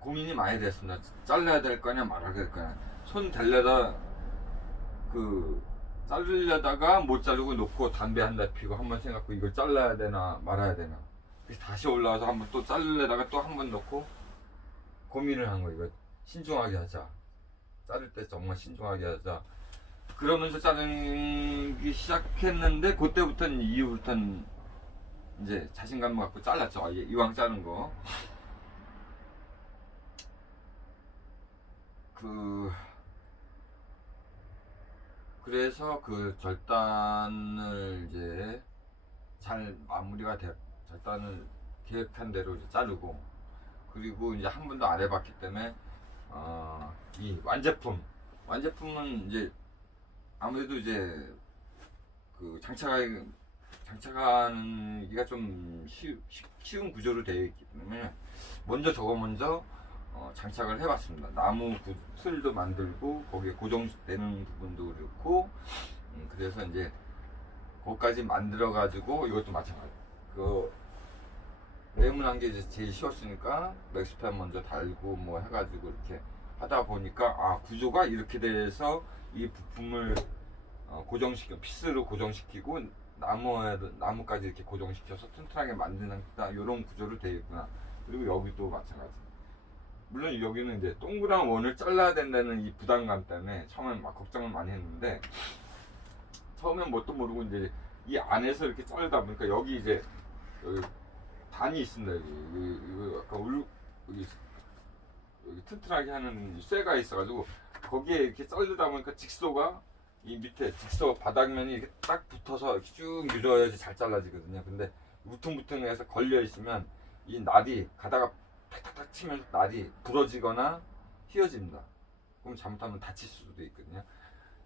고민이 많이 됐습니다. 잘라야 될 거냐 말아야 될 거냐. 손 대려다 그 자르려다가 못 자르고 놓고 담배 한 대 피고 한번 생각하고 이걸 잘라야 되나 말아야 되나. 그래서 다시 올라와서 한번 또 자르려다가 또 한 번 놓고 고민을 한 거. 이거 신중하게 하자. 자를 때 정말 신중하게 하자. 그러면서 자르기 시작했는데 그때부터는 이후부터는 이제 자신감 갖고 잘랐죠. 아, 이왕 자른 거. 그 그래서 그 절단을 이제 잘 마무리가 돼 절단을 계획한 대로 이제 자르고 그리고 이제 한 번도 안 해봤기 때문에 이 완제품은 이제 아무래도 이제 그 장착하기가 좀 쉬운 구조로 되어 있기 때문에 먼저 장착을 해봤습니다. 틀도 만들고 거기에 고정되는 부분도 그렇고 그래서 이제 거기까지 만들어 가지고 이것도 마찬가지. 그 네모난 게 이제 제일 쉬웠으니까 맥스팬 먼저 달고 뭐 해가지고 이렇게 하다 보니까 구조가 이렇게 돼서 이 부품을 피스로 고정시키고 나무까지 이렇게 고정시켜서 튼튼하게 만드는 이런 구조로 되어 있구나. 그리고 여기도 마찬가지. 물론 여기는 이제 동그란 원을 잘라야 된다는 이 부담감 때문에 처음엔 막 걱정을 많이 했는데 처음엔 뭣도 모르고 이제 이 안에서 이렇게 자르다 보니까 여기 단이 있습니다. 이거 약간 여기 튼튼하게 하는 쇠가 있어가지고 거기에 이렇게 자르다 보니까 직소가 이 밑에 직소 바닥면이 이렇게 딱 붙어서 이렇게 쭉 밀어야지 잘 잘라지거든요. 근데 우퉁부퉁해서 걸려 있으면 이 날이 가다가 탁탁탁 치면서 날이 부러지거나 휘어집니다. 그럼 잘못하면 다칠 수도 있거든요.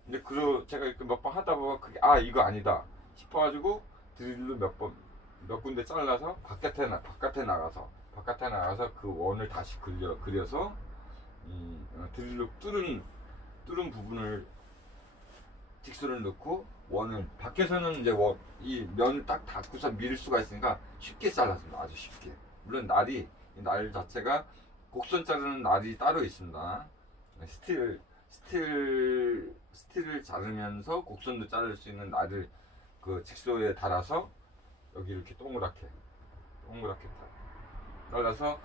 근데 제가 이렇게 몇 번 하다 보면 그게 이거 아니다 싶어가지고 드릴로 몇 군데 잘라서 바깥에 나가서 그 원을 다시 그려서 드릴로 뚫은 부분을 직수를 넣고 원을 밖에서는 이제 이 면을 딱 닫고서 밀 수가 있으니까 쉽게 잘라줍니다. 아주 쉽게. 물론 이 날 자체가 곡선 자르는 날이 따로 있습니다. 스틸을 자르면서 곡선도 자를 수 있는 날을 그 직소에 달아서 여기 이렇게 동그랗게 잘라서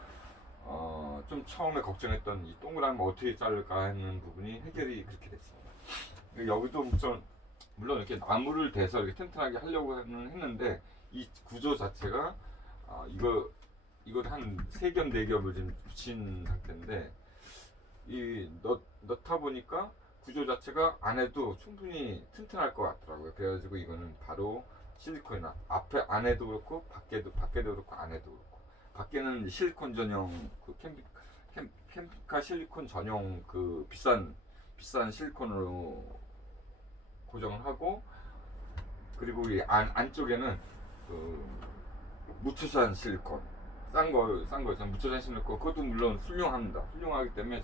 좀 처음에 걱정했던 이 동그라미 어떻게 자를까 하는 부분이 해결이 그렇게 됐습니다. 여기도 물론 이렇게 나무를 대서 이렇게 튼튼하게 하려고 했는데 이 구조 자체가 이거 한 3겹 4겹을 지금 붙인 상태인데 넣다 보니까 구조 자체가 안에도 충분히 튼튼할 것 같더라고요. 그래가지고 이거는 바로 실리콘이나 안에도 그렇고 밖에도 그렇고 안에도 그렇고 밖에는 실리콘 전용 캠피카 실리콘 전용 그 비싼 실리콘으로 고정을 하고 그리고 이 안쪽에는 그 무투산 실리콘 싼거 무투산 실리콘 그것도 물론 훌륭합니다. 훌륭하기 때문에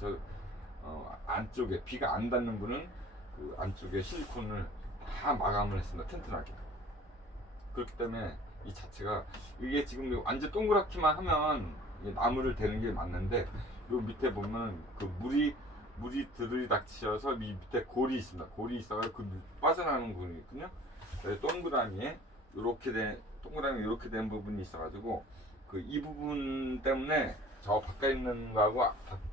안쪽에 비가 안 닿는 분은 그 안쪽에 실리콘을 다 마감을 했습니다. 튼튼하게. 그렇기 때문에 이 자체가 이게 지금 완전 동그랗기만 하면 나무를 대는 게 맞는데 요 밑에 보면 그 물이 들이닥치셔서 이 밑에 골이 있습니다. 골이 있어가지고 그 빠져나가는 부분이 있거든요. 동그라미 이렇게 된 부분이 있어가지고 이 부분 때문에 저 바깥에 있는 거하고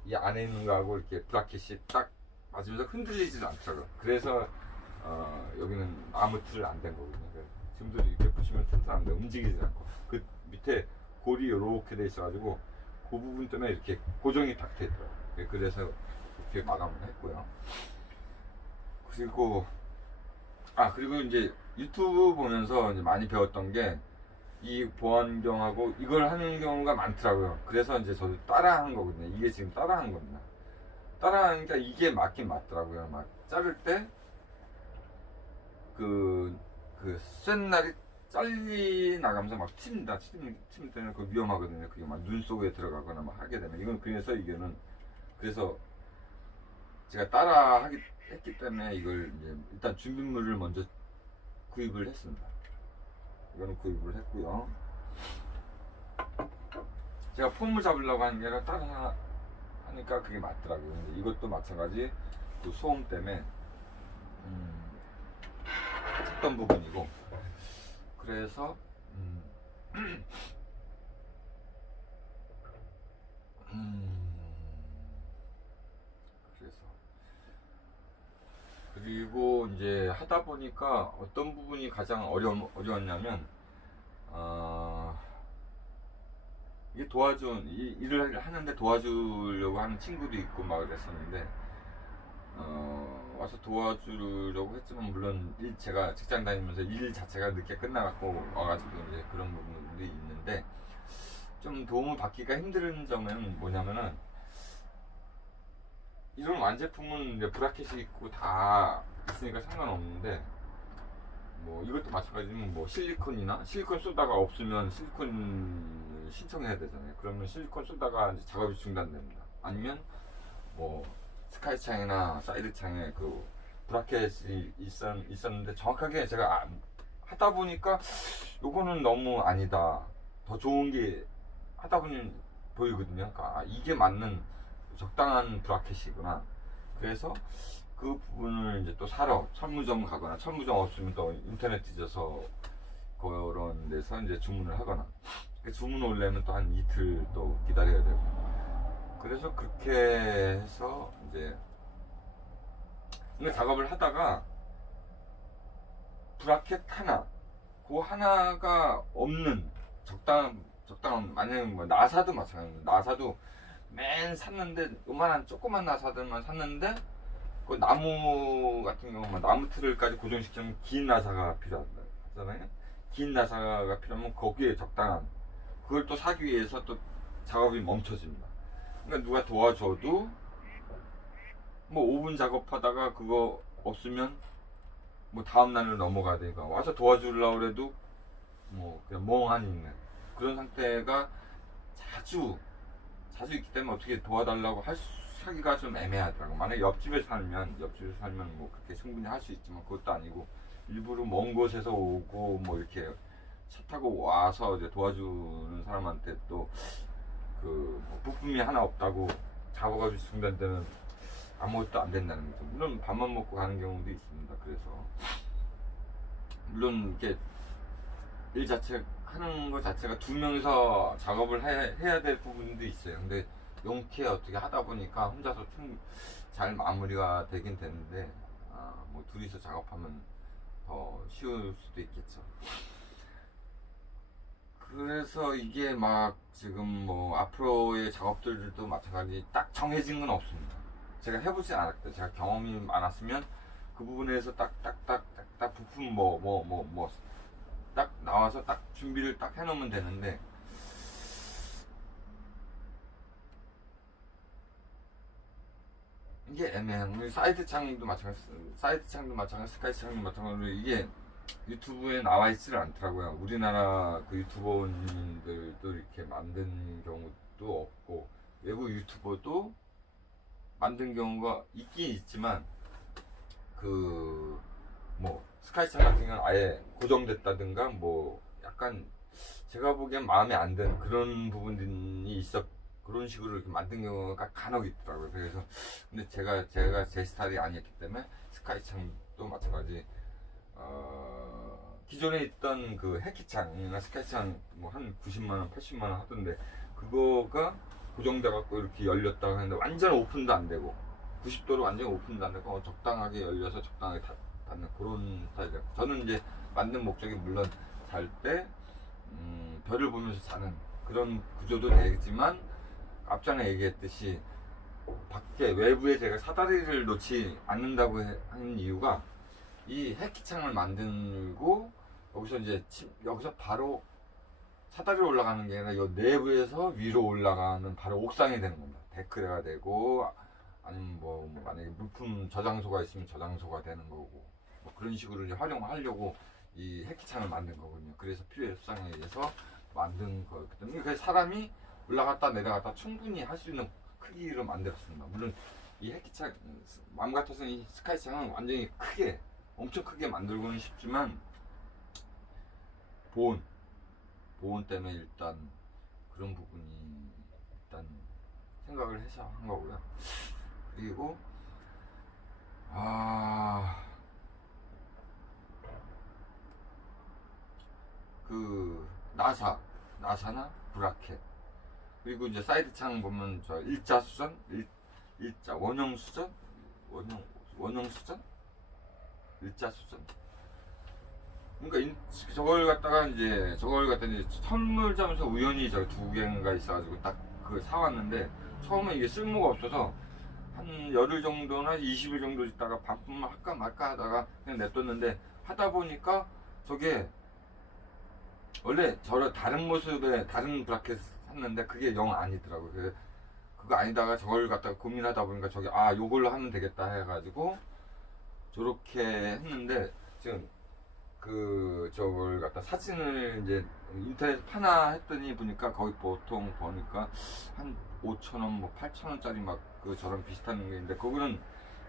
이 안에 있는 거하고 이렇게 브라켓이 딱 맞으면서 흔들리지 않더라고요. 그래서 여기는 아무 틀을 안 된 거거든요. 지금도 이렇게 보시면 튼튼한데 움직이지 않고 그 밑에 골이 이렇게 돼 있어가지고 그 부분 때문에 이렇게 고정이 딱 돼 있더라고요. 그래서 이렇게 마감을 했고요. 그리고 이제 유튜브 보면서 이제 많이 배웠던 게 이 보안경하고 이걸 하는 경우가 많더라고요. 그래서 이제 저도 따라한 거거든요. 이게 지금 따라한 겁니다. 따라하니까 이게 맞긴 맞더라고요. 막 자를 때 센 날이 잘리 나가면서 막 튑니다. 튑 때문에 그 위험하거든요. 그게 막 눈 속에 들어가거나 막 하게 되면 그래서 제가 했기 때문에 이걸 이제 일단 준비물을 먼저 구입을 했습니다. 이거는 구입을 했고요. 제가 폼을 잡으려고 하는 게 아니라 하니까 그게 맞더라고요. 근데 이것도 마찬가지 그 소음 때문에 했던 부분이고, 그래서 그래서 그리고 이제 하다 보니까 어떤 부분이 가장 어려웠냐면, 이게 일을 하는데 도와주려고 하는 친구도 있고 막 그랬었는데, 와서 도와주려고 했지만, 물론 제가 직장 다니면서 일 자체가 늦게 끝나갖고 와가지고 이제 그런 부분들이 있는데, 좀 도움을 받기가 힘든 점은 뭐냐면은, 이런 완제품은 이제 브라켓이 있고 다 있으니까 상관없는데, 뭐 이것도 마찬가지면 뭐 실리콘 쏘다가 없으면 실리콘 신청해야 되잖아요. 그러면 실리콘 쏘다가 이제 작업이 중단됩니다. 아니면 뭐 스카이창이나 사이드창에 그 브라켓이 있었는데, 정확하게 제가 하다 보니까 요거는 너무 아니다, 더 좋은 게 하다 보니 보이거든요. 그러니까 이게 맞는 적당한 브라켓이구나. 그래서 그 부분을 이제 또 사러 천무점 가거나, 천무점 없으면 또 인터넷 뒤져서 그런 데서 이제 주문을 하거나, 주문 오려면 또 한 이틀 또 기다려야 되고, 그래서 그렇게 해서 이제 작업을 하다가 브라켓 그 하나가 없는 적당한, 만약에 뭐 나사도 마찬가지입니다. 나사도 맨 샀는데, 요만한 조그만 나사들만 샀는데, 그 나무 같은 경우는 나무 틀을까지 고정시키면 긴 나사가 필요하잖아요. 긴 나사가 필요하면 거기에 적당한 그걸 또 사기 위해서 또 작업이 멈춰집니다. 그러니까 누가 도와줘도 뭐 5분 작업하다가 그거 없으면 뭐 다음 날로 넘어가야 되니까, 와서 도와주려고 해도 뭐 그냥 멍하니 있는 그런 상태가 자주 있기 때문에, 어떻게 도와달라고 하기가 좀 애매하더라고. 만약에 옆집에 살면 뭐 그렇게 충분히 할 수 있지만, 그것도 아니고 일부러 먼 곳에서 오고 뭐 이렇게 차 타고 와서 이제 도와주는 사람한테 또 그 부품이 하나 없다고 작업이 중단되면 아무것도 안 된다는 거죠. 물론 밥만 먹고 가는 경우도 있습니다. 그래서 물론 이렇게 일 자체 하는 것 자체가 두 명이서 작업을 해야 될 부분도 있어요. 근데 용케 어떻게 하다 보니까 혼자서 잘 마무리가 되긴 되는데, 뭐 둘이서 작업하면 더 쉬울 수도 있겠죠. 그래서 이게 막 지금 뭐 앞으로의 작업들도 마찬가지 딱 정해진 건 없습니다. 제가 해보지 않았다. 제가 경험이 많았으면 그 부분에서 딱딱딱딱 부품 딱 나와서 딱 준비를 딱 해놓으면 되는데, 이게 애매한 거예요. 사이드 창도 마찬가지, 스카이 창도 마찬가지로 이게 유튜브에 나와 있지를 않더라고요. 우리나라 그 유튜버님들도 이렇게 만든 경우도 없고, 외국 유튜버도 만든 경우가 있긴 있지만, 그 뭐 스카이창 같은 경우는 아예 고정됐다든가, 뭐 약간 제가 보기엔 마음에 안 드는 그런 부분이 그런 식으로 이렇게 만든 경우가 간혹 있더라고요. 그래서 근데 제가 제 스타일이 아니었기 때문에, 스카이창도 마찬가지 기존에 있던 그 해키창이나 스카이창 뭐 한 90만원 80만원 하던데, 그거가 고정돼 갖고 이렇게 열렸다고 하는데 완전 오픈도 안 되고, 90도로 완전 오픈도 안 되고 적당하게 열려서 적당하게 닫는 그런 스타일이에요. 저는 이제 만든 목적이 물론 잘 때 별을 보면서 자는 그런 구조도 되겠지만, 앞전에 얘기했듯이 밖에 외부에 제가 사다리를 놓지 않는다고 하는 이유가, 이 해키창을 만들고 여기서 이제 여기서 바로 사다리로 올라가는 게 아니라 이 내부에서 위로 올라가는 바로 옥상이 되는 겁니다. 데크가 되고, 아니면 뭐 만약에 물품 저장소가 있으면 저장소가 되는 거고, 뭐 그런 식으로 이제 활용하려고 이 해키창을 만든 거거든요. 그래서 필요의 수상에 의해서 만든 거였기 때문에, 그래서 사람이 올라갔다 내려갔다 충분히 할 수 있는 크기로 만들었습니다. 물론 이 해키창 마음 같아서 이 스카이창은 완전히 엄청 크게 만들고는 싶지만, 보온 때문에 일단 그런 부분이 일단 생각을 해서 한 거고요. 그리고 그 나사나 브라켓, 그리고 이제 사이드 창 보면 저 일자 수전, 일자 원형 수전, 원형 수전, 일자 수전. 그러니까 저걸 갖다가 이제 선물점에서 우연히 저 두 개인가 있어가지고 딱 그 사왔는데, 처음에 이게 쓸모가 없어서 한 열흘 정도나 20일 정도 있다가 반품만 할까 말까 하다가 그냥 냅뒀는데, 하다 보니까 저게 원래 저를 다른 모습의 다른 브라켓 샀는데 그게 영 아니더라고요. 그거 아니다가 저걸 갖다가 고민하다 보니까 저게 요걸로 하면 되겠다 해가지고 저렇게 했는데, 지금 저걸 갖다 사진을 이제 인터넷 파나 했더니 보니까 거기 보통 보니까 한 5,000원, 뭐 8,000원짜리 막 저런 비슷한 게 있는데, 거기는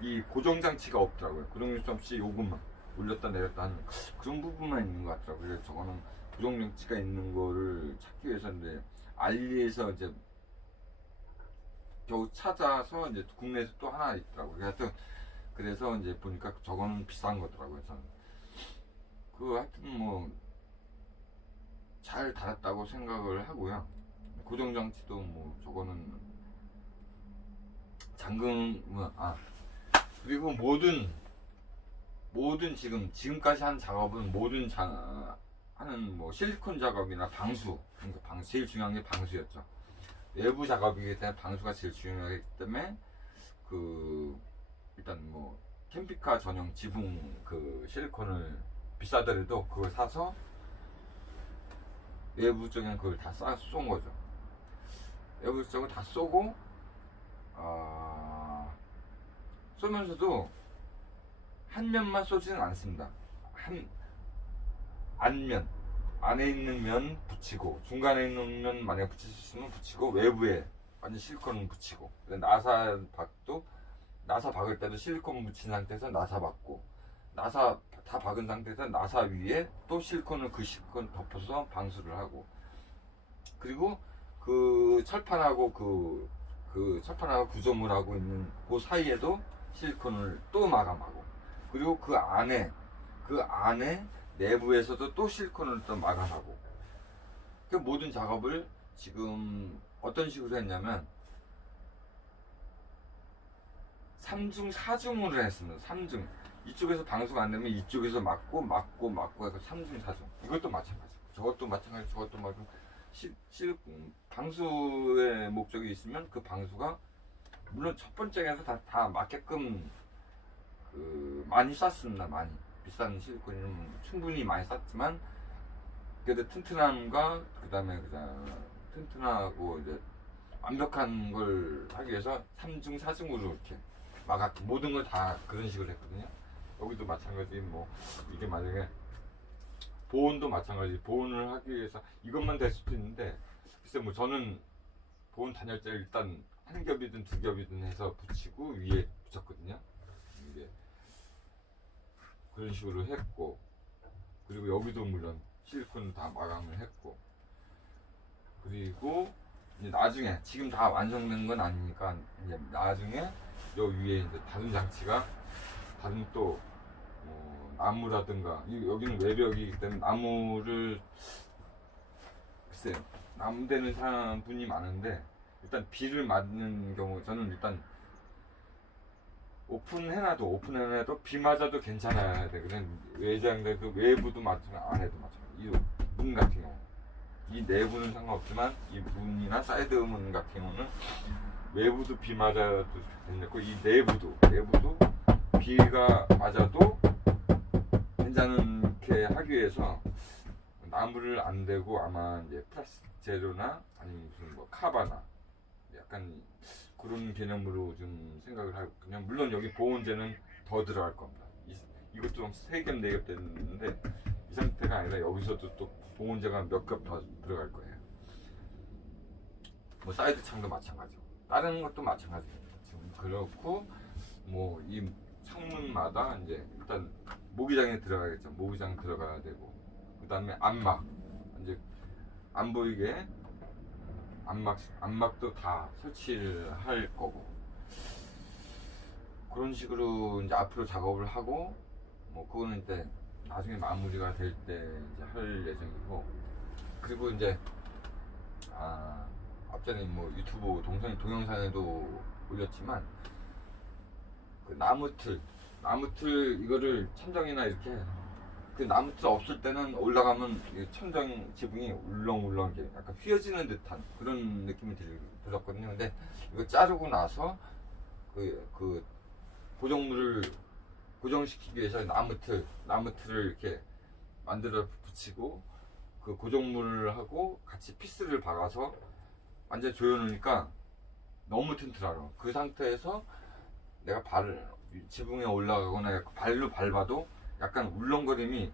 이 고정 장치가 없더라고요. 고정 장치 요것만 올렸다 내렸다 하는 그런 부분만 있는 것 같더라고요. 그래서 저거는 고정 장치가 있는 거를 찾기 위해서인데, 알리에서 이제 겨우 찾아서 이제 국내에서 또 하나 있더라고요. 그래서 이제 보니까 저거는 비싼 거더라고요. 저는 하여튼 뭐 잘 달았다고 생각을 하고요. 고정 장치도 뭐 저거는 그리고 모든 지금까지 한 작업은 하는 뭐 실리콘 작업이나 방수, 그러니까 제일 중요한 게 방수였죠. 외부 작업이기 때문에 방수가 제일 중요하기 때문에 일단 뭐 캠핑카 전용 지붕 실리콘을 비싸더라도 그걸 사서 외부 쪽에는 그걸 다 쏜 거죠. 외부 쪽은 다 쏘고, 쏘면서도 한 면만 쏘지는 않습니다. 안에 있는 면 붙이고, 중간에 있는 면 만약 붙일 수 있으면 붙이고, 외부에 완전 실리콘 붙이고, 나사 박을 때도 실리콘 붙인 상태에서 나사 박고, 나사 다 박은 상태에서 나사 위에 또 실리콘을 덮어서 방수를 하고, 그리고 철판하고 철판하고 구조물하고 있는 그 사이에도 실리콘을 또 마감하고, 그리고 그 안에 내부에서도 또 실리콘을 또 마감하고, 그 모든 작업을 지금 어떤 식으로 했냐면 3중 4중으로 했습니다. 3중. 이쪽에서 방수가 안 되면 이쪽에서 막고 해서 3중 4중. 이것도 마찬가지. 저것도 마찬가지. 방수의 목적이 있으면 그 방수가 물론 첫 번째에서 다 맞게끔 많이 쐈습니다. 많이 비싼 실리콘은 충분히 많이 쐈지만, 그래도 튼튼함과 튼튼하고 이제 완벽한 걸 하기 위해서 3중 4중으로 이렇게 모든 걸 다 그런 식으로 했거든요. 여기도 마찬가지. 뭐 이게 만약에 보온도 마찬가지. 보온을 하기 위해서 이것만 될 수도 있는데, 글쎄 뭐 저는 보온 단열재를 일단 한 겹이든 두 겹이든 해서 붙이고 위에 붙였거든요. 이게 그런 식으로 했고, 그리고 여기도 물론 실리콘 다 마감을 했고, 그리고 이제 나중에 지금 다 완성된 건 아니니까 이제 나중에 요 위에 이제 다른 장치가 다른 또 나무라든가, 여기는 외벽이기 때문에 나무를 글쎄 나무 되는 분이 많은데, 일단 비를 맞는 경우 저는 일단 오픈해놔도 비 맞아도 괜찮아야 되거든. 외장돼도 외부도 마찬가지, 안에도 마찬가지. 이 문 같은 경우, 이 내부는 상관없지만 이 문이나 사이드 문 같은 경우는 외부도 비 맞아도 괜찮고, 이 내부도 비가 맞아도 괜찮게 하기 위해서 나무를 안 대고 아마 이제 플라스틱 재료나 아니면 무슨 뭐 카바나 약간 그런 개념으로 좀 생각을 하거든요. 물론 여기 보온재는 더 들어갈 겁니다. 이것도 좀 3겹 4겹 됐는데 이 상태가 아니라 여기서도 또 보온재가 몇 겹 더 들어갈 거예요. 뭐 사이드 창도 마찬가지고 다른 것도 마찬가지입니다. 지금 그렇고, 뭐 이 창문마다 이제 일단 모기장에 들어가겠죠. 모기장 들어가야 되고, 그 다음에 안막, 이제 안 보이게 안막도 다 설치를 할 거고, 그런 식으로 이제 앞으로 작업을 하고, 뭐 그거는 이제 나중에 마무리가 될 때 이제 할 예정이고. 그리고 이제 앞전에 뭐 유튜브 동영상에도 올렸지만, 그 나무틀 이거를 천정이나 이렇게, 그 나무틀 없을 때는 올라가면 이 천정 지붕이 울렁울렁 이렇게 약간 휘어지는 듯한 그런 느낌이 들었거든요. 근데 이거 자르고 나서 그 고정물을 고정시키기 위해서 나무틀을 이렇게 만들어 붙이고, 그 고정물하고 같이 피스를 박아서 완전 조여놓으니까 너무 튼튼하고, 그 상태에서 내가 지붕에 올라가거나 발로 밟아도 약간 울렁거림이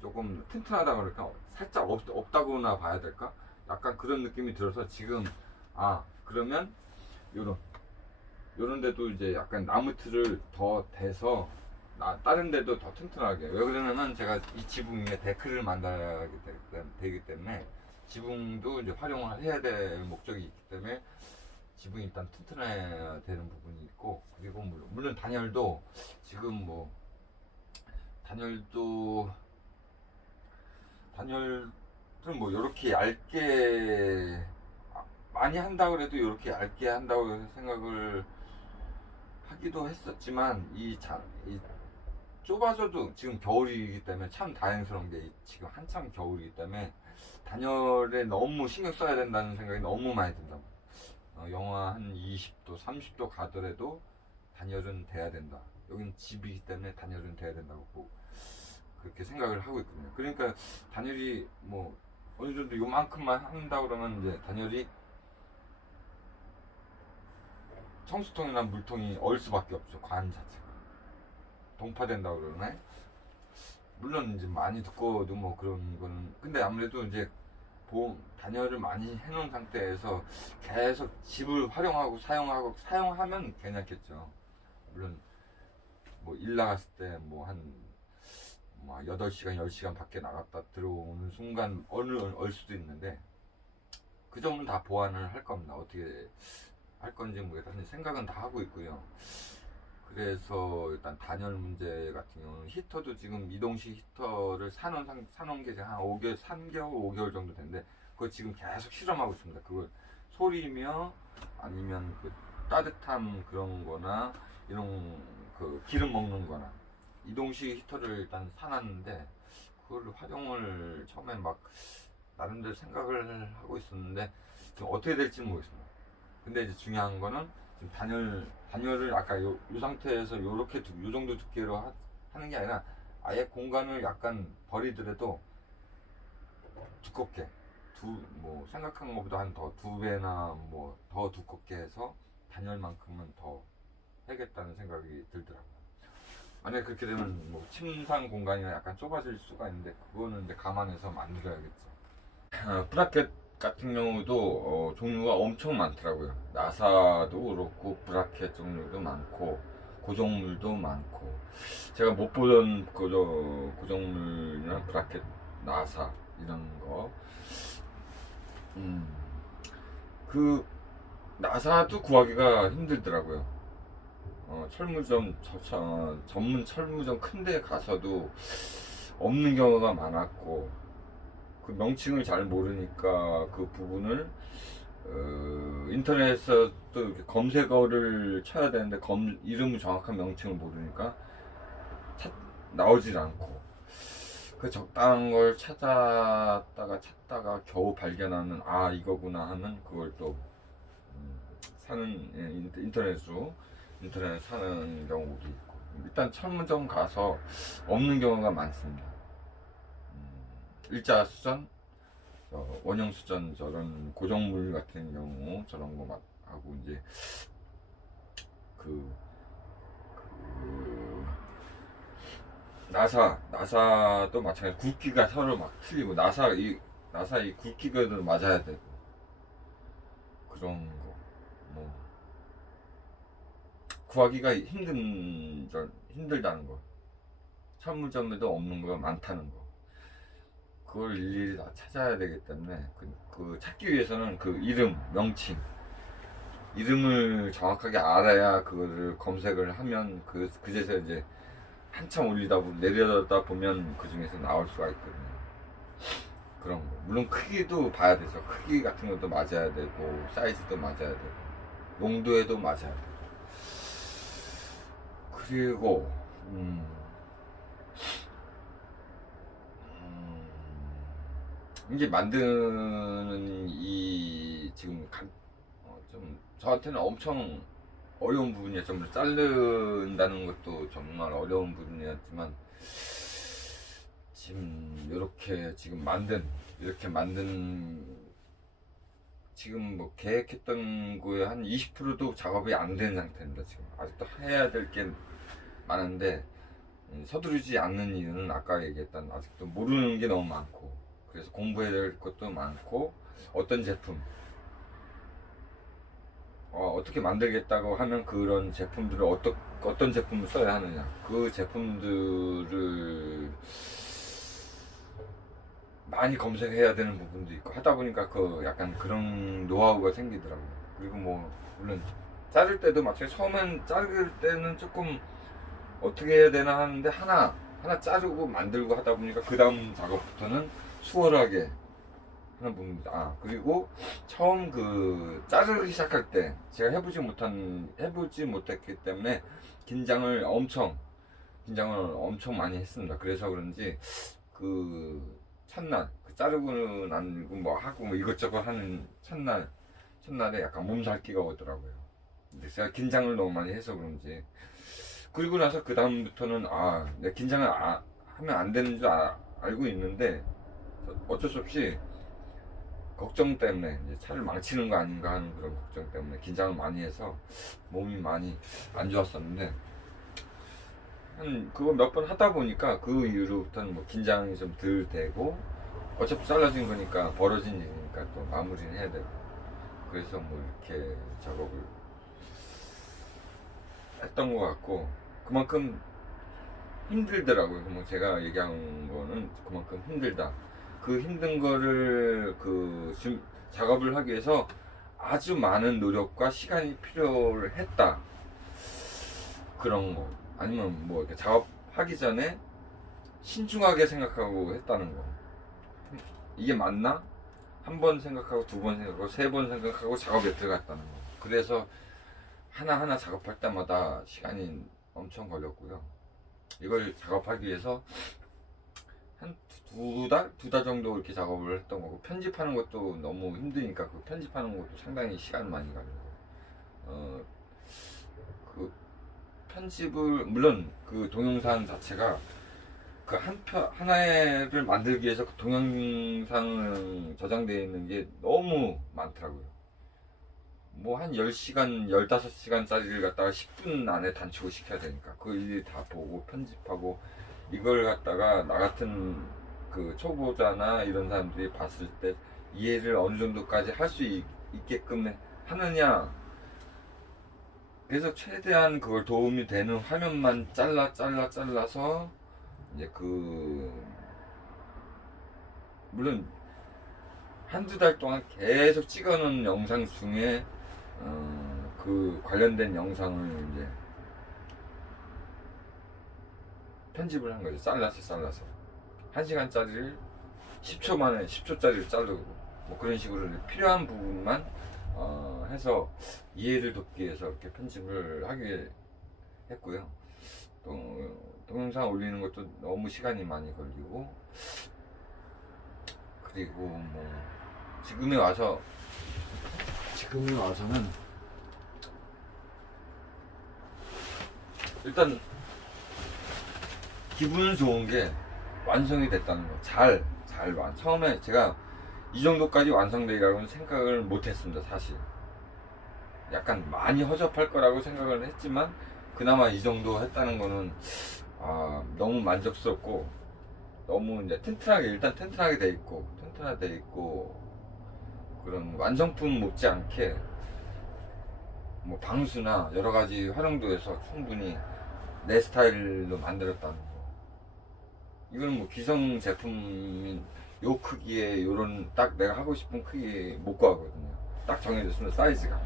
조금 튼튼하다 그럴까, 살짝 없다고나 봐야 될까, 약간 그런 느낌이 들어서 지금 그러면 요런 데도 이제 약간 나무틀을 더 대서 다른 데도 더 튼튼하게. 왜 그러냐면 제가 이 지붕 위에 데크를 만들어야 되기 때문에, 지붕도 이제 활용을 해야 될 목적이 있기 때문에 지붕이 일단 튼튼해야 되는 부분이 있고, 그리고 물론 단열도 지금 뭐 단열은 뭐 이렇게 얇게 많이 한다고 그래도 이렇게 얇게 한다고 생각을 하기도 했었지만, 이 좁아져도 지금 겨울이기 때문에 참 다행스러운 게, 지금 한참 겨울이기 때문에 단열에 너무 신경 써야 된다는 생각이 너무 많이 든다. 영하 한 20도, 30도 가더라도 단열은 돼야 된다. 여긴 집이기 때문에 단열은 돼야 된다고 그렇게 생각을 하고 있거든요. 그러니까 단열이 뭐 어느 정도 요만큼만 한다 그러면 이제 단열이 청수통이나 물통이 얼 수밖에 없죠. 관 자체가 동파된다고 그러네. 물론 이제 많이 두꺼워도 뭐 그런 거는, 근데 아무래도 이제 단열을 많이 해놓은 상태에서 계속 집을 활용하고 사용하면 괜찮겠죠. 물론 뭐 일 나갔을 때 뭐 한 8시간 10시간 밖에 나갔다 들어오는 순간 얼 수도 있는데, 그 점은 다 보완을 할 겁니다. 어떻게 할 건지 모르겠다. 생각은 다 하고 있고요. 그래서 일단 단열 문제 같은 경우는, 히터도 지금 이동식 히터를 사놓은 게 한 5개월, 3개월, 5개월 정도 됐는데, 그거 지금 계속 실험하고 있습니다. 그걸 소리며 아니면 그 따뜻함 그런 거나, 이런 그 기름 먹는 거나, 이동식 히터를 일단 사놨는데, 그걸 활용을 처음에 막 나름대로 생각을 하고 있었는데, 지금 어떻게 될지 모르겠습니다. 근데 이제 중요한 거는, 지금 단열을 아까 요 상태에서 요 정도 두께로 하는 게 아니라, 아예 공간을 약간 버리더라도 두껍게, 뭐 생각한 것보다 한 더 2배나 뭐 더 두껍게 해서 단열만큼은 더 해야겠다는 생각이 들더라고요. 만약에 그렇게 되면 뭐 침상 공간이 약간 좁아질 수가 있는데, 그거는 이제 감안해서 만들어야겠죠. 브라켓 같은 경우도 종류가 엄청 많더라고요. 나사도 그렇고 브라켓 종류도 많고 고정물도 많고, 제가 못 보던 고정물이나 브라켓, 나사 이런 거, 그 나사도 구하기가 힘들더라고요. 전문 철무점 큰 데 가서도 없는 경우가 많았고, 그 명칭을 잘 모르니까 그 부분을 인터넷에서 또 이렇게 검색어를 쳐야 되는데, 이름 정확한 명칭을 모르니까 나오질 않고, 그 적당한 걸 찾다가 겨우 발견하는, 이거구나 하면 그걸 또 인터넷 사는 경우도 있고, 일단 철문점 가서 없는 경우가 많습니다. 일자 수전, 원형 수전, 저런 고정물 같은 경우 저런 거 하고, 이제 나사도 마찬가지. 굵기가 서로 막 틀리고, 나사 이 굵기가 맞아야 되고, 그런 거 뭐 구하기가 힘들다는 거, 천문점에도 없는 거가 많다는 거, 그걸 일일이 다 찾아야 되기 때문에 그 찾기 위해서는 그 이름, 명칭, 이름을 정확하게 알아야 그거를 검색을 하면 그제서 이제 한참 내려다 보면 그 중에서 나올 수가 있거든요. 그런 거. 물론 크기도 봐야 되죠. 크기 같은 것도 맞아야 되고, 사이즈도 맞아야 되고, 농도에도 맞아야 되고. 그리고, 이제 만드는 지금 좀 저한테는 엄청 어려운 부분이에요. 좀 자른다는 것도 정말 어려운 부분이었지만 지금 이렇게 만든 지금 뭐 계획했던 거에 한 20%도 작업이 안 된 상태입니다. 지금 아직도 해야 될 게 많은데 서두르지 않는 이유는 아까 얘기했던 아직도 모르는 게 너무 많고, 그래서 공부해야 될 것도 많고, 어떤 제품 어떻게 만들겠다고 하면 그런 제품들을 어떤 제품을 써야 하느냐, 그 제품들을 많이 검색해야 되는 부분도 있고 하다 보니까 약간 그런 노하우가 생기더라고요. 그리고 뭐 물론 자를 때도 마찬가지, 처음엔 자를 때는 조금 어떻게 해야 되나 하는데 하나 자르고 만들고 하다 보니까 그 다음 작업부터는 수월하게 하는 부분입니다. 그리고 처음 자르기 시작할 때 제가 해보지 못했기 때문에 긴장을 엄청 많이 했습니다. 그래서 그런지 첫날 자르고 나고 뭐 하고 뭐 이것저것 하는 첫날에 약간 몸살기가 오더라고요. 근데 제가 긴장을 너무 많이 해서 그런지, 그리고 나서 그 다음부터는 내가 긴장을 하면 안 되는 줄 알고 있는데 어쩔 수 없이 걱정 때문에 이제 차를 망치는 거 아닌가 하는 그런 걱정 때문에 긴장을 많이 해서 몸이 많이 안 좋았었는데, 그거 몇 번 하다 보니까 그 이후로부터는 뭐 긴장이 좀 덜 되고, 어차피 잘라진 거니까 벌어진 일이니까 또 마무리는 해야 되고, 그래서 뭐 이렇게 작업을 했던 것 같고, 그만큼 힘들더라고요. 뭐 제가 얘기한 거는 그만큼 힘들다. 그 힘든 거를 작업을 하기 위해서 아주 많은 노력과 시간이 필요를 했다. 그런 거. 아니면 뭐 이렇게 작업하기 전에 신중하게 생각하고 했다는 거. 이게 맞나? 한 번 생각하고, 두 번 생각하고, 세 번 생각하고 작업에 들어갔다는 거. 그래서 하나하나 작업할 때마다 시간이 엄청 걸렸고요. 이걸 작업하기 위해서 한 두 달 정도 이렇게 작업을 했던 거고, 편집하는 것도 너무 힘드니까 그 편집하는 것도 상당히 시간 많이 걸리고, 그 편집을, 물론 그 동영상 자체가 하나를 만들기 위해서 그 동영상 저장되어 있는 게 너무 많더라고요. 뭐 한 10시간, 15시간짜리를 갖다가 10분 안에 단축을 시켜야 되니까 그 일일이 다 보고 편집하고, 이걸 갖다가 나 같은 초보자나 이런 사람들이 봤을 때 이해를 어느 정도까지 할 수 있게끔 하느냐, 그래서 최대한 그걸 도움이 되는 화면만 잘라서 이제 물론 한두 달 동안 계속 찍어놓은 영상 중에 그 관련된 영상을 이제 편집을 한 거죠. 잘라서 1시간짜리를 10초 만에 10초짜리를 자르고 뭐 그런 식으로 필요한 부분만 해서 이해를 돕기 위해서 이렇게 편집을 하게 했고요. 또 동영상 올리는 것도 너무 시간이 많이 걸리고, 그리고 뭐 지금에 와서는 일단 기분 좋은 게 완성이 됐다는 거. 처음에 제가 이 정도까지 완성되리라고는 생각을 못 했습니다, 사실. 약간 많이 허접할 거라고 생각을 했지만 그나마 이 정도 했다는 거는 너무 만족스럽고, 너무 이제 튼튼하게 돼 있고 그런 완성품 못지않게 뭐 방수나 여러 가지 활용도에서 충분히 내 스타일로 만들었다는 거. 이거는 뭐 기성 제품인, 요 크기에 요런 딱 내가 하고 싶은 크기 못 구하거든요. 딱 정해졌으면 사이즈가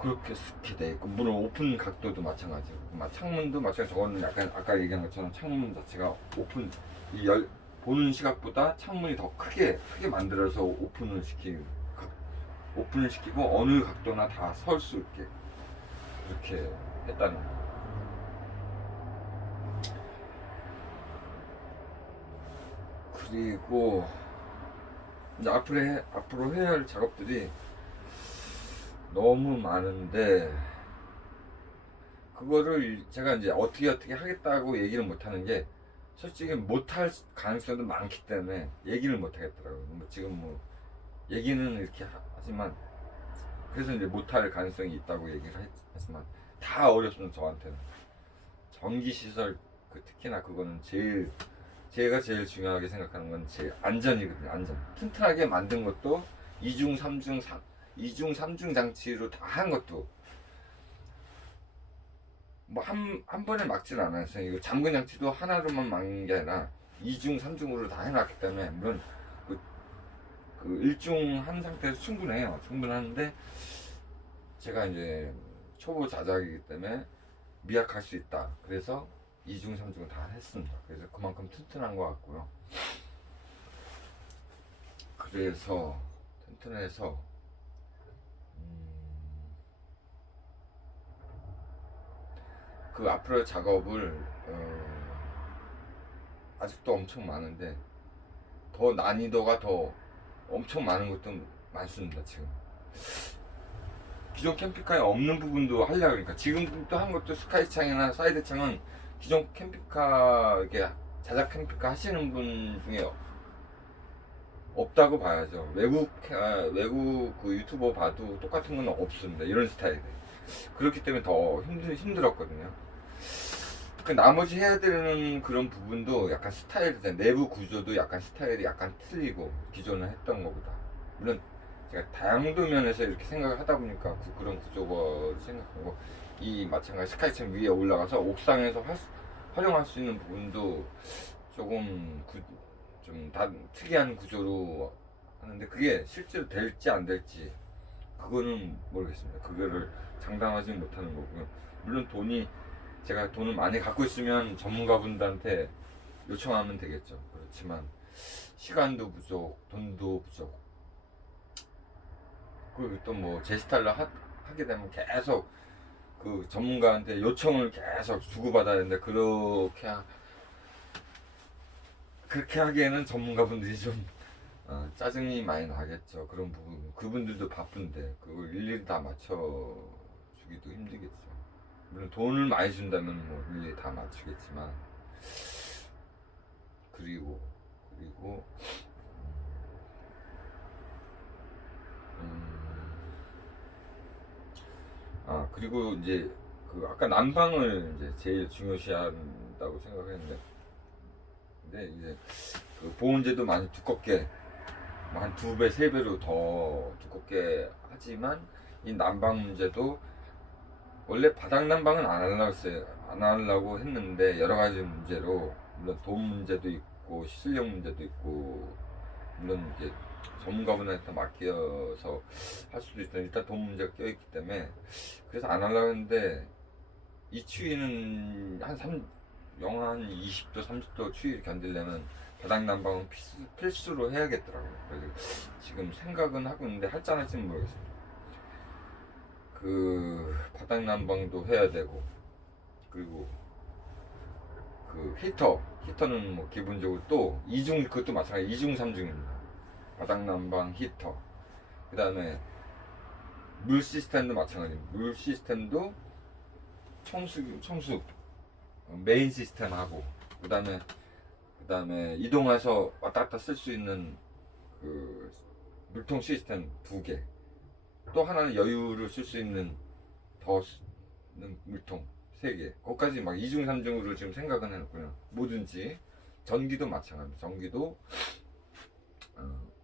그렇게 스키 돼 있고, 물론 오픈 각도도 마찬가지고, 창문도 마찬가지. 저거는 약간 아까 얘기한 것처럼 창문 자체가 오픈, 보는 시각보다 창문이 더 크게 만들어서 오픈을 시키고 어느 각도나 다 설 수 있게 그렇게 했다는 거. 그리고 이제 앞으로 해야 할 작업들이 너무 많은데, 그거를 제가 이제 어떻게 하겠다고 얘기를 못 하는 게, 솔직히 못할 가능성도 많기 때문에 얘기를 못 하겠더라고요. 지금 얘기는 이렇게 하지만, 그래서 이제 못할 가능성이 있다고 얘기를 했지만, 다 어렵습니다. 저한테는 전기 시설, 특히나 그거는 제가 제일 중요하게 생각하는 건 제 안전이거든요. 안전. 튼튼하게 만든 것도 이중 삼중 장치로 다 한 것도 한 번에 막진 않았어요. 이거 잠근 장치도 하나로만 막는 게 아니라 이중 삼중으로 다 해놨기 때문에, 물론 그 일중한 상태에서 충분한데, 제가 이제 초보 자작이기 때문에 미약할 수 있다. 그래서 이중 삼중을 다 했습니다. 그래서 그만큼 튼튼한 것 같고요. 그래서 튼튼해서 그 앞으로의 작업을 아직도 엄청 많은데, 더 난이도가 더 엄청 많은 것도 많습니다. 지금 기존 캠핑카에 없는 부분도 하려고. 그러니까 지금 또 한 것도 스카이 창이나 사이드 창은 기존 캠핑카, 이렇게 자작 캠핑카 하시는 분 중에 없다고 봐야죠. 외국 그 유튜버 봐도 똑같은 건 없습니다. 이런 스타일이. 그렇기 때문에 더 힘들었거든요. 그 나머지 해야 되는 그런 부분도 약간 스타일이, 내부 구조도 약간 스타일이 약간 틀리고, 기존에 했던 것보다. 물론 제가 다양도 면에서 이렇게 생각을 하다 보니까 그런 구조를 생각하고, 이 마찬가지 스카이층 위에 올라가서 옥상에서 활용할 수 있는 부분도 조금 좀 특이한 구조로 하는데, 그게 실제로 될지 안 될지 그거는 모르겠습니다. 그거를 장담하지는 못하는 거고요. 물론 제가 돈을 많이 갖고 있으면 전문가분들한테 요청하면 되겠죠. 그렇지만 시간도 부족, 돈도 부족, 그리고 또 제 스타일로 하게 되면 계속 그 전문가한테 요청을 계속 주고받아야 되는데, 그렇게 하기에는 전문가분들이 좀 짜증이 많이 나겠죠. 그런 부분, 그분들도 바쁜데 그걸 일일이 다 맞춰주기도 힘들겠죠. 물론 돈을 많이 준다면 일일이 다 맞추겠지만, 그리고 그리고 이제 아까 난방을 이제 제일 중요시한다고 생각했는데, 근데 이제 그 보온재도 많이 두껍게, 한 2배, 3배로 더 두껍게 하지만, 이 난방 문제도 원래 바닥 난방은 안 하려고 했는데, 여러 가지 문제로, 물론 돈 문제도 있고 실력 문제도 있고, 물론 이제 전문가분한테 맡겨서 할 수도 있다. 일단 돈 문제가 껴있기 때문에 그래서 안 하려고 했는데, 이 추위는 영하 한 20도 30도 추위를 견디려면 바닥 난방은 필수로 해야겠더라고요. 그래서 지금 생각은 하고 있는데 할지 안 할지는 모르겠습니다. 그 바닥 난방도 해야 되고, 그리고 그 히터는 기본적으로 또 그것도 마찬가지 이중 삼중입니다. 바닥 난방, 히터, 그 다음에 물 시스템도 마찬가지입니다. 물 시스템도 청수 메인 시스템하고, 그 다음에 이동해서 왔다 갔다 쓸 수 있는 그 물통 시스템 2개, 또 하나는 여유를 쓸 수 있는 물통 3개, 거기까지 이중 삼중으로 지금 생각은 해놓고요. 뭐든지 전기도 마찬가지입니다. 전기도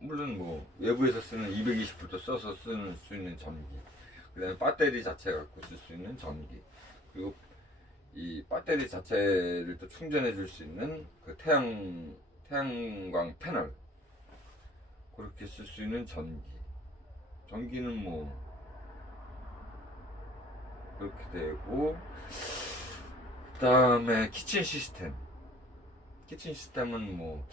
물론 외부에서 쓰는 220V 써서 쓸 수 있는 전기, 그 다음에 배터리 자체 갖고 쓸 수 있는 전기, 그리고 이 배터리 자체를 또 충전해 줄 수 있는 그 태양 태양광 패널 그렇게 쓸 수 있는 전기는 뭐 그렇게 되고, 그 다음에 키친 시스템은 뭐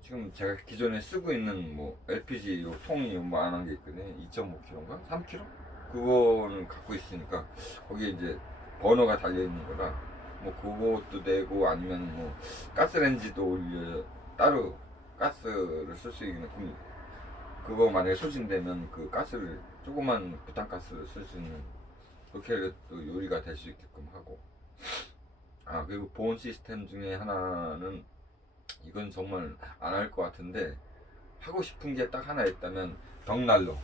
지금 제가 기존에 쓰고 있는 뭐 LPG 요 통이 요만한 게 있거든요. 2.5kg인가 3kg 그거는 갖고 있으니까 거기에 이제 버너가 달려 있는 거라 뭐 그것도 되고, 아니면 뭐 가스레인지도 올려 따로 가스를 쓸 수 있는, 그거 만약에 소진되면 그 가스를 조그만 부탄가스를 쓸 수 있는, 그렇게 또 요리가 될 수 있게끔 하고. 그리고 보온 시스템 중에 하나는, 이건 정말 안 할 것 같은데 하고 싶은 게 딱 하나 있다면, 벽난로.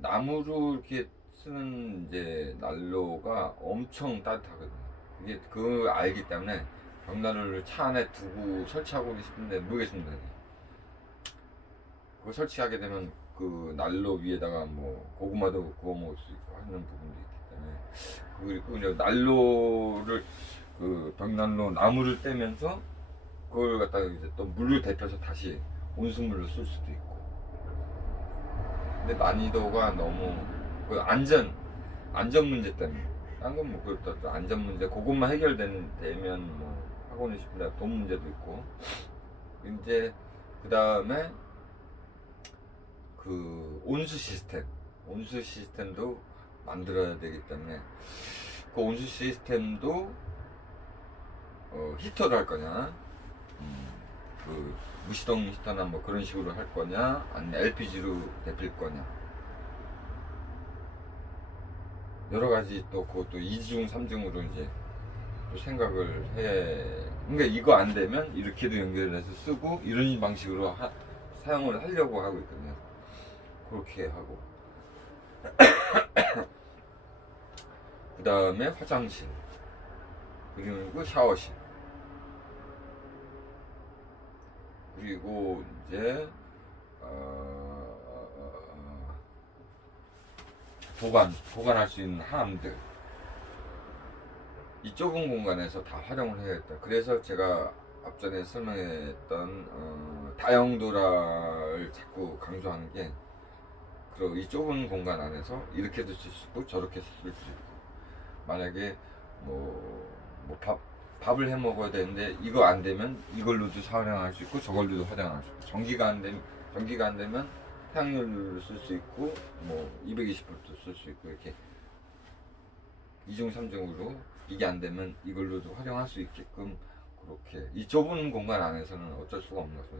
나무로 이렇게 쓰는 이제 난로가 엄청 따뜻하거든요. 이게 그 알기 때문에 벽난로를 차 안에 두고 설치하고 싶은데 모르겠습니다. 그거 설치하게 되면 그 난로 위에다가 뭐 고구마도 구워 먹을 수 있고 하는 부분도 있기 때문에, 그리고 이제 난로를 그 벽난로 나무를 떼면서 그걸 갖다가 이제 또 물로 데펴서 다시 온수물로 쓸 수도 있고. 근데 난이도가 너무 그 안전 문제 때문에, 딴 건 뭐 그렇다, 안전 문제 그것만 해결되면 뭐 하고는 싶은데 돈 문제도 있고. 이제 그 다음에 그 온수 시스템도 만들어야 되기 때문에, 그 온수 시스템도 히터를 할 거냐, 그 무시동 히터나 뭐 그런 식으로 할 거냐, 아니면 LPG로 데필 거냐, 여러 가지 또 그것도 2중 3중으로 이제 또 생각을 해. 그러니까 이거 안 되면 이렇게도 연결해서 쓰고 이런 방식으로 사용을 하려고 하고 있거든요. 그렇게 하고 그 다음에 화장실, 그리고 샤워실, 그리고 이제 보관할 수 있는 하함들, 이 좁은 공간에서 다 활용을 해야겠다. 그래서 제가 앞전에 설명했던 다용도라를 자꾸 강조하는 게, 그리고 이 좁은 공간 안에서 이렇게도 쓸 수 있고 저렇게 쓸 수 있고, 만약에 밥을 해 먹어야 되는데 이거 안 되면 이걸로도 활용할 수 있고 저걸로도 활용할 수 있고, 전기가 안 되면 태양열로 쓸 수 있고 뭐 220V도 쓸 수 있고, 이렇게 2중 3중으로 이게 안 되면 이걸로도 활용할 수 있게끔, 그렇게 이 좁은 공간 안에서는 어쩔 수가 없는 거죠.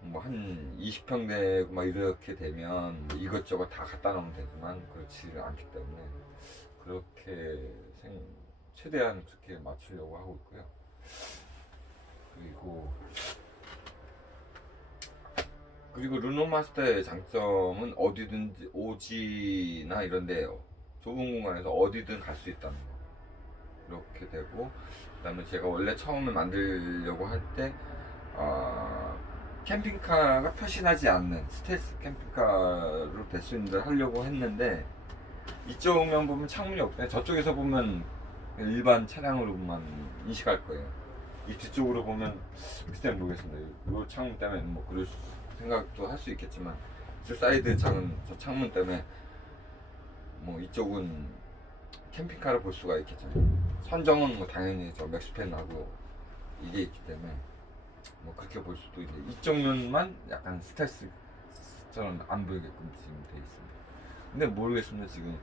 뭐 한 20평 되고 막 이렇게 되면 이것저것 다 갖다 놓으면 되지만 그렇지 않기 때문에 그렇게 최대한 그렇게 맞추려고 하고 있고요. 그리고 르노마스터의 장점은 어디든지 오지나 이런데 좁은 공간에서 어디든 갈 수 있다는 거, 이렇게 되고, 그 다음에 제가 원래 처음에 만들려고 할 때 캠핑카가 표시나지 않는 스텔스 캠핑카로 될 수 있는 데 하려고 했는데, 이쪽면 보면 창문이 없대. 저쪽에서 보면 일반 차량으로만 인식할 거예요. 이 뒤쪽으로 보면 글쎄 모르겠습니다. 이 창문 때문에 뭐 그럴 생각도 할 수 있겠지만, 저 사이드 작은 저 창문 때문에 뭐 이쪽은 캠핑카를 볼 수가 있겠죠. 선정은 뭐 당연히 저 맥스펜하고 이게 있기 때문에 뭐 그렇게 볼 수도 있는데, 이쪽 면만 약간 스텔스처럼 안 보이게끔 지금 돼 있습니다. 근데 모르겠습니다. 지금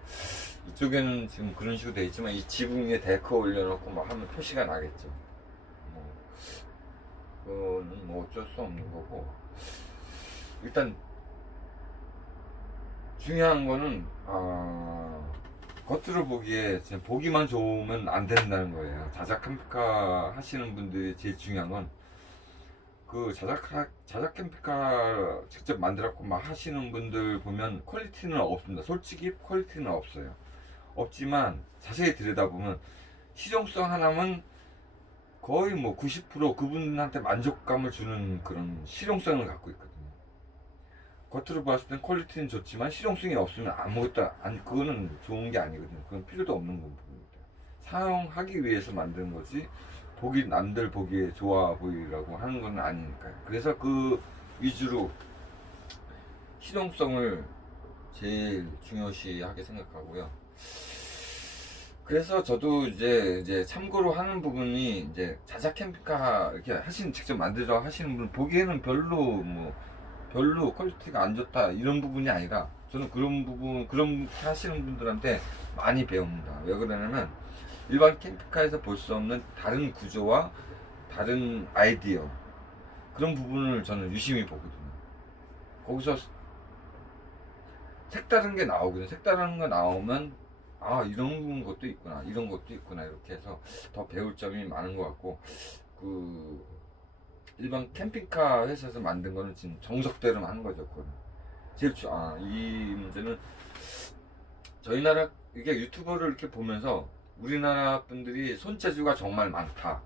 이쪽에는 지금 그런 식으로 돼 있지만 이 지붕 위에 데크 올려놓고 막 하면 표시가 나겠죠. 뭐 그거는 뭐 어쩔 수 없는 거고, 일단 중요한 거는 겉으로 보기에 보기만 좋으면 안 된다는 거예요. 자작 캠핑카 하시는 분들이 제일 중요한 건, 그 자작 캠핑카 직접 만들었고 막 하시는 분들 보면 퀄리티는 없습니다. 솔직히 퀄리티는 없지만 자세히 들여다보면 실용성 하나면 거의 뭐 90% 그분한테 만족감을 주는 그런 실용성을 갖고 있거든요. 겉으로 봤을 땐 퀄리티는 좋지만 실용성이 없으면 아무것도 그거는 좋은 게 아니거든요. 그건 필요도 없는 부분입니다. 사용하기 위해서 만드는 거지 남들 보기에 좋아 보이라고 하는 건 아니니까요. 그래서 그 위주로 실용성을 제일 중요시하게 생각하고요. 그래서 저도 이제 참고로 하는 부분이 이제 자작 캠핑카 이렇게 직접 만들어 하시는 분 보기에는 별로 퀄리티가 안 좋다 이런 부분이 아니라 저는 그렇게 하시는 분들한테 많이 배웁니다. 왜 그러냐면 일반 캠핑카에서 볼 수 없는 다른 구조와 다른 아이디어 그런 부분을 저는 유심히 보거든요. 거기서 색다른 게 나오거든요. 색다른 거 나오면 아 이런 것도 있구나 이런 것도 있구나 이렇게 해서 더 배울 점이 많은 것 같고 그 일반 캠핑카 회사에서 만든 거는 지금 정석대로 하는 거죠. 그거는 이 문제는 저희 나라 이게 유튜버를 이렇게 보면서 우리나라 분들이 손재주가 정말 많다.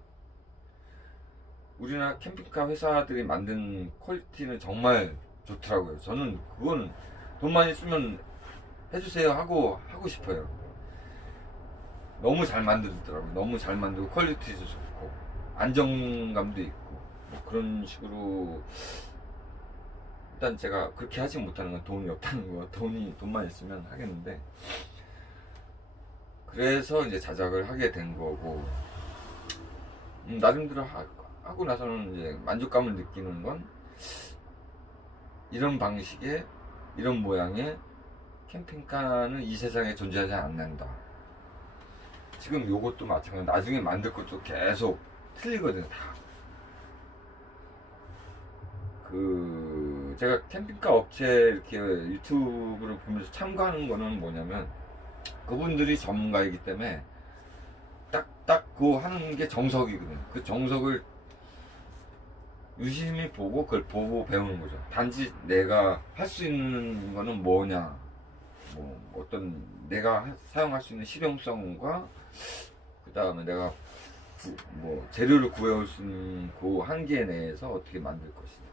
우리나라 캠핑카 회사들이 만든 퀄리티는 정말 좋더라고요. 저는 그거는 돈만 있으면 해주세요 하고 싶어요. 너무 잘 만들더라고요. 너무 잘 만들고 퀄리티도 좋고 안정감도 있고 뭐 그런 식으로 일단 제가 그렇게 하지 못하는 건 돈이 없다는 거. 돈만 있으면 하겠는데 그래서 이제 자작을 하게 된 거고 나름대로 하고 나서는 이제 만족감을 느끼는 건 이런 방식의 이런 모양의 캠핑카는 이 세상에 존재하지 않는다. 지금 요것도 마찬가지. 나중에 만들 것도 계속 틀리거든요. 다. 제가 캠핑카 업체 이렇게 유튜브를 보면서 참고하는 거는 뭐냐면 그분들이 전문가이기 때문에 딱 그거 하는 게 정석이거든요. 그 정석을 유심히 보고 그걸 보고 배우는 거죠. 단지 내가 할 수 있는 거는 뭐냐, 어떤 내가 사용할 수 있는 실용성과 그 다음에 내가 재료를 구해올 수 있는 그 한계 내에서 어떻게 만들 것이냐.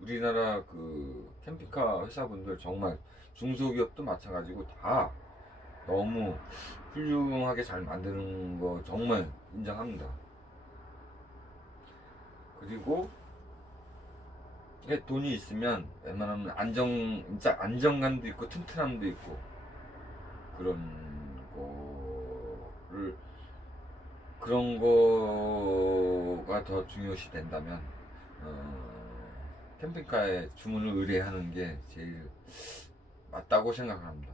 우리나라 그 캠핑카 회사분들 정말 중소기업도 마찬가지고 다 너무 훌륭하게 잘 만드는 거 정말 인정합니다. 그리고 돈이 있으면 웬만하면 진짜 안정감도 있고 튼튼함도 있고 그런 거가 더 중요시 된다면 캠핑카에 주문을 의뢰하는 게 제일 맞다고 생각합니다.